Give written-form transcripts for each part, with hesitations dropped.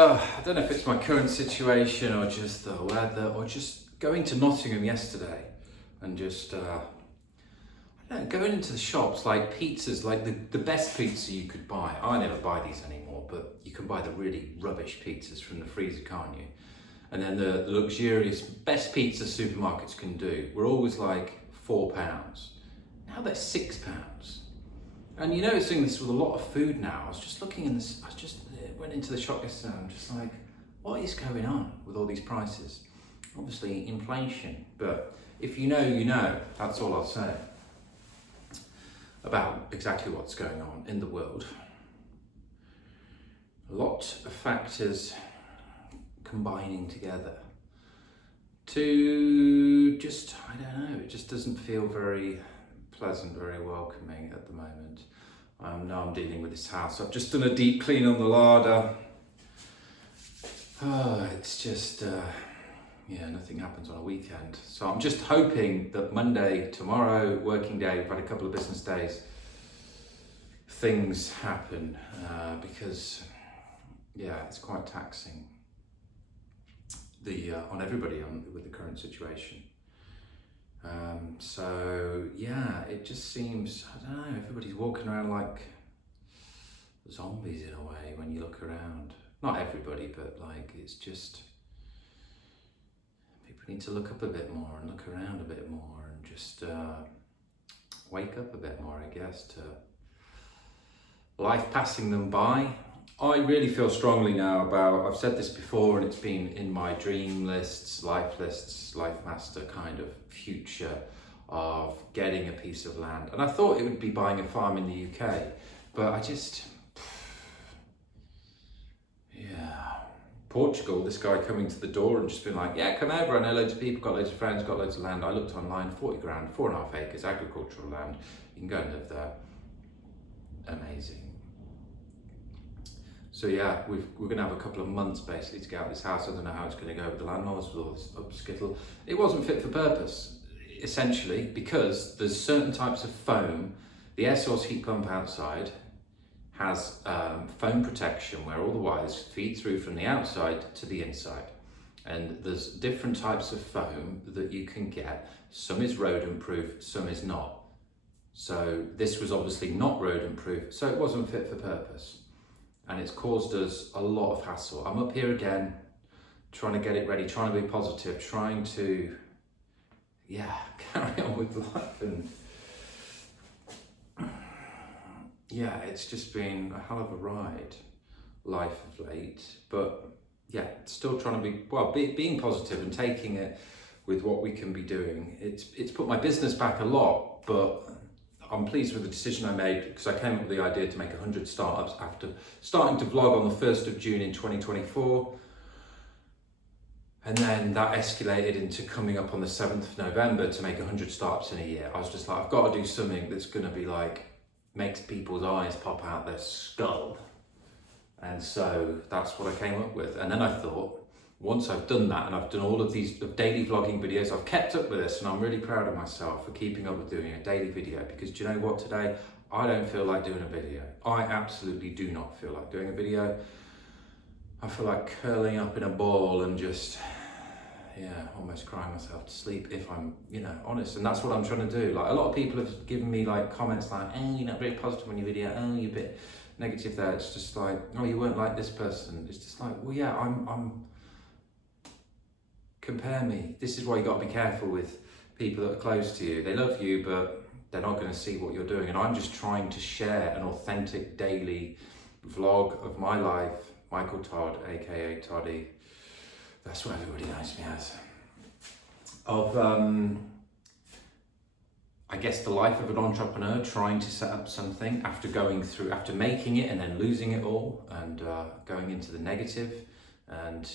I don't know if it's my current situation or just the weather or just going to Nottingham yesterday and just, I don't know, going into the shops like pizzas, like the best pizza you could buy. I never buy these anymore, but you can buy the really rubbish pizzas from the freezer, can't you? And then the luxurious best pizza supermarkets can do were always like £4. Now they're £6. And you know, seeing this with a lot of food now, I was just looking in this, went into the shop yesterday and I'm just like, what is going on with all these prices? Obviously inflation, but if you know, you know, that's all I'll say about exactly what's going on in the world. A lot of factors combining together to just, I don't know, it just doesn't feel very pleasant, very welcoming at the moment. Now I'm dealing with this house. I've just done a deep clean on the larder. It's just, nothing happens on a weekend. So I'm just hoping that Monday, tomorrow, working day, we've had a couple of business days, things happen because, it's quite taxing on everybody with the current situation. It just seems, I don't know, everybody's walking around like zombies in a way when you look around. Not everybody, but like, it's just, people need to look up a bit more and look around a bit more and just wake up a bit more, I guess, to life passing them by. I really feel strongly now about, I've said this before and it's been in my dream lists, life master kind of future of getting a piece of land. And I thought it would be buying a farm in the UK, but I just, Portugal, this guy coming to the door and just been like, yeah, come over, I know loads of people, got loads of friends, got loads of land. I looked online, 40 grand, 4.5 acres, agricultural land. You can go and live there. Amazing. So we're going to have a couple of months basically to get out of this house. I don't know how it's going to go with the landlords with all this upskittle. It wasn't fit for purpose, essentially, because there's certain types of foam. The air source heat pump outside has foam protection where all the wires feed through from the outside to the inside. And there's different types of foam that you can get. Some is rodent proof, some is not. So this was obviously not rodent proof, so it wasn't fit for purpose. And it's caused us a lot of hassle. I'm up here again, trying to get it ready, trying to be positive, trying to, carry on with life. And it's just been a hell of a ride, life of late. But still trying to be, being positive and taking it with what we can be doing. It's put my business back a lot, but I'm pleased with the decision I made because I came up with the idea to make 100 startups after starting to vlog on the 1st of June in 2024. And then that escalated into coming up on the 7th of November to make 100 startups in a year. I was just like, I've got to do something that's going to be like, makes people's eyes pop out their skull. And so that's what I came up with. And then I thought, once I've done that and I've done all of these daily vlogging videos, I've kept up with this and I'm really proud of myself for keeping up with doing a daily video because do you know what, today I don't feel like doing a video. I absolutely do not feel like doing a video. I feel like curling up in a ball and just, almost crying myself to sleep if I'm, honest. And that's what I'm trying to do. Like a lot of people have given me like comments like, oh, you're not very positive on your video. Oh, you're a bit negative there. It's just like, oh, you weren't like this person. It's just like, well, I'm compare me. This is why you got to be careful with people that are close to you. They love you, but they're not going to see what you're doing. And I'm just trying to share an authentic daily vlog of my life. Michael Todd, aka Toddy. That's what everybody knows me as. Of, I guess, the life of an entrepreneur trying to set up something after making it and then losing it all and going into the negative and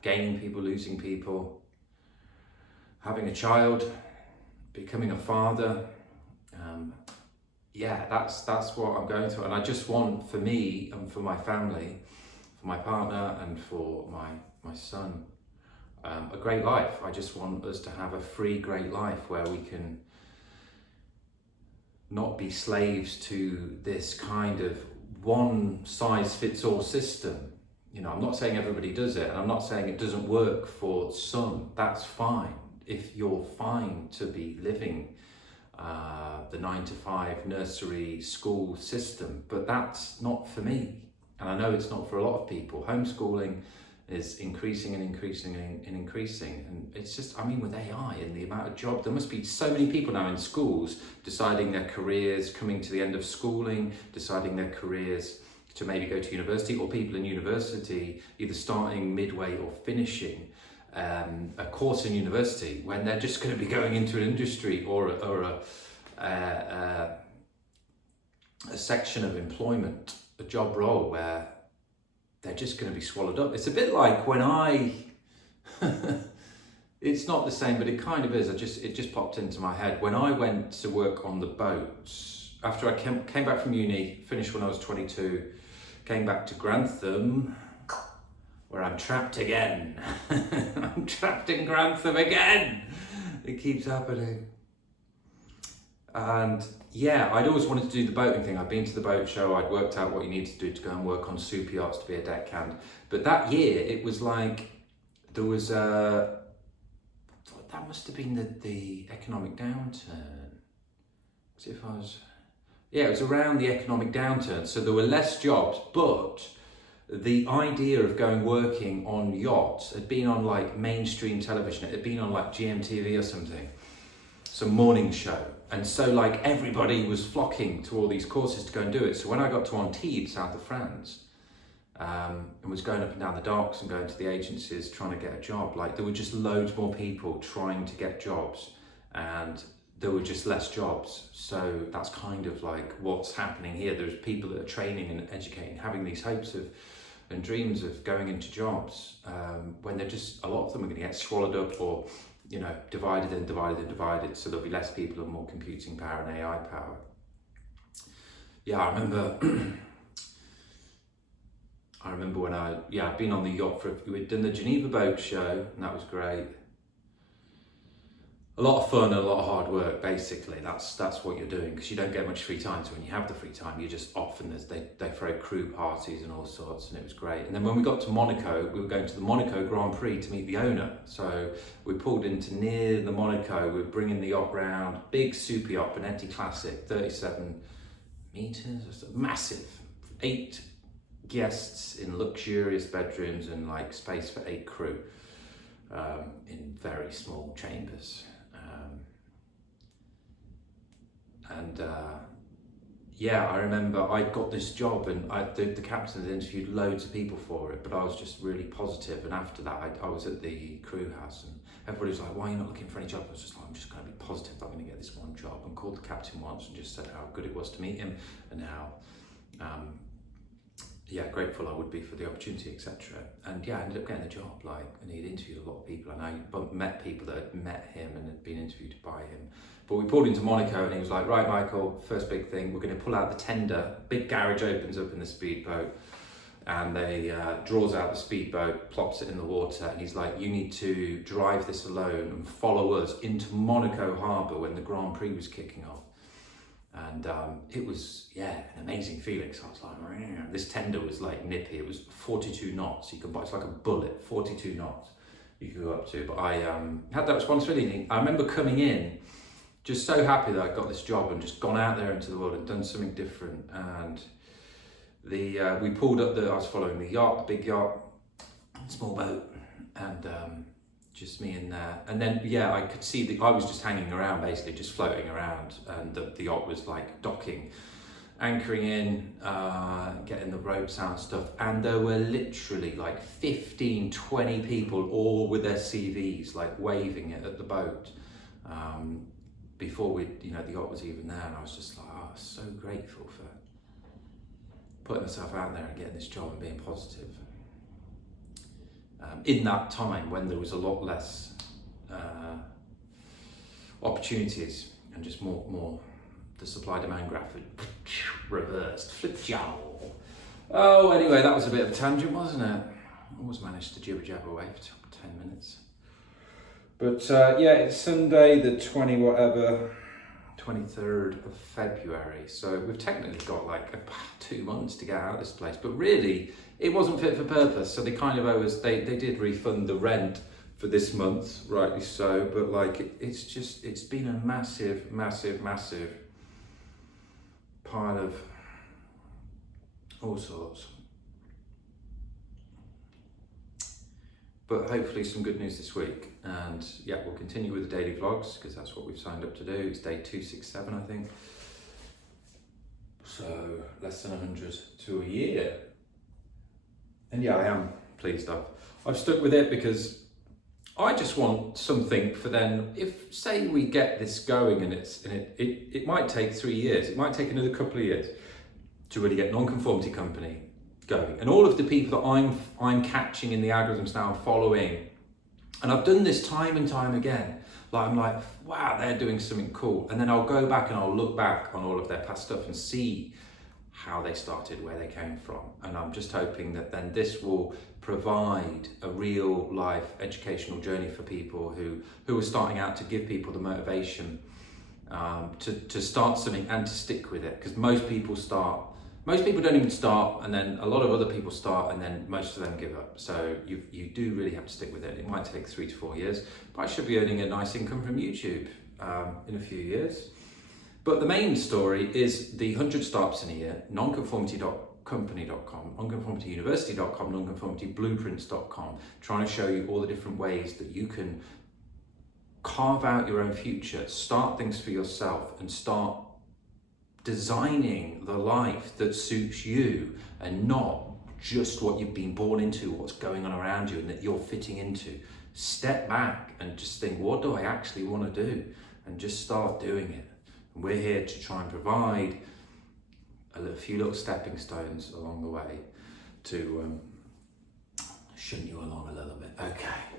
gaining people, losing people, having a child, becoming a father. That's what I'm going through. And I just want, for me and for my family, for my partner and for my son, a great life. I just want us to have a free, great life where we can not be slaves to this kind of one size fits all system You know, I'm not saying everybody does it, and I'm not saying it doesn't work for some. That's fine. If you're fine to be living the 9 to 5 nursery school system, but that's not for me. And I know it's not for a lot of people. Homeschooling is increasing and increasing and increasing. And it's just, I mean, with AI and the amount of job, there must be so many people now in schools deciding their careers, coming to the end of schooling, deciding their careers to maybe go to university, or people in university either starting midway or finishing a course in university when they're just going to be going into an industry or a section of employment, a job role where they're just going to be swallowed up. It's a bit like when it's not the same, but it kind of is. It just popped into my head. When I went to work on the boats, after I came back from uni, finished when I was 22, came back to Grantham, where I'm trapped again. I'm trapped in Grantham again. It keeps happening. And yeah, I'd always wanted to do the boating thing. I'd been to the boat show, I'd worked out what you need to do to go and work on super yachts to be a deckhand. But that year, it was like, there was that must have been the economic downturn. It was around the economic downturn. So there were less jobs, but the idea of going working on yachts had been on like mainstream television. It had been on like GMTV or something, some morning show. And so like everybody was flocking to all these courses to go and do it. So when I got to Antibes, south of France, and was going up and down the docks and going to the agencies trying to get a job, like there were just loads more people trying to get jobs, and there were just less jobs. So that's kind of like what's happening here. There's people that are training and educating, having these hopes of and dreams of going into jobs, when they're just, a lot of them are going to get swallowed up or, you know, divided and divided and divided. So there'll be less people and more computing power and AI power. Yeah, I remember when I'd been on the yacht we'd done the Geneva Boat Show, and that was great. A lot of fun and a lot of hard work, basically. That's what you're doing, because you don't get much free time. So when you have the free time, you're just off, and they throw crew parties and all sorts, and it was great. And then when we got to Monaco, we were going to the Monaco Grand Prix to meet the owner. So we pulled into near the Monaco, we were bringing the yacht round, big super yacht, Benetti Classic, 37 meters, massive, 8 guests in luxurious bedrooms and like space for 8 crew, in very small chambers. I remember I got this job, and the captain had interviewed loads of people for it, but I was just really positive. And after that, I was at the crew house, and everybody was like, "Why are you not looking for any job?" I was just like, "I'm just going to be positive. I'm going to get this one job." And called the captain once and just said how good it was to meet him, and how grateful I would be for the opportunity, etc. And I ended up getting the job. And he'd interviewed a lot of people, and I met people that had met him and had been interviewed by him. But we pulled into Monaco, and he was like, "Right, Michael, first big thing, we're going to pull out the tender." Big garage opens up in the speedboat, and they draws out the speedboat, plops it in the water, and he's like, "You need to drive this alone and follow us into Monaco Harbour when the Grand Prix was kicking off." And it was, an amazing feeling. So I was like, this tender was like nippy. It was 42 knots. You could buy, it's like a bullet, 42 knots you could go up to. But I had that responsibility. I remember coming in, just so happy that I got this job and just gone out there into the world and done something different. And we pulled up I was following the yacht, the big yacht, small boat, and just me in there. And then I could see I was just hanging around, basically just floating around, and the yacht was like docking, anchoring in, getting the ropes out and stuff. And there were literally like 15, 20 people, all with their CVs, like waving it at the boat. Before the yacht was even there, and I was just like, so grateful for putting myself out there and getting this job and being positive. In that time when there was a lot less opportunities and just more the supply-demand graph had reversed, anyway, that was a bit of a tangent, wasn't it? Always managed to jibber-jabber away for 10 minutes. But it's Sunday the 23rd of February. So we've technically got like 2 months to get out of this place. But really, it wasn't fit for purpose. So they kind of owe us, they did refund the rent for this month, rightly so, but like it's been a massive pile of all sorts. But hopefully some good news this week, and yeah, we'll continue with the daily vlogs because that's what we've signed up to do. It's day 267, I think. So less than 100 to a year. And yeah, I am pleased I've stuck with it, because I just want something for then, if say we get this going and it might take 3 years, it might take another couple of years to really get Nonconformity Company going. And all of the people that I'm catching in the algorithms now, following, and I've done this time and time again, like I'm like, wow, they're doing something cool. And then I'll go back and I'll look back on all of their past stuff and see how they started, where they came from. And I'm just hoping that then this will provide a real life educational journey for people who are starting out, to give people the motivation to start something and to stick with it. Because most people don't even start, and then a lot of other people start and then most of them give up. So you do really have to stick with it. It might take 3 to 4 years, but I should be earning a nice income from YouTube in a few years. But the main story is the 100 startups in a year, nonconformity.company.com, nonconformityuniversity.com, nonconformityblueprints.com, trying to show you all the different ways that you can carve out your own future, start things for yourself, and start designing the life that suits you, and not just what you've been born into, what's going on around you and that you're fitting into. Step back and just think, what do I actually want to do? And just start doing it. And we're here to try and provide a few little stepping stones along the way to shunt you along a little bit. Okay.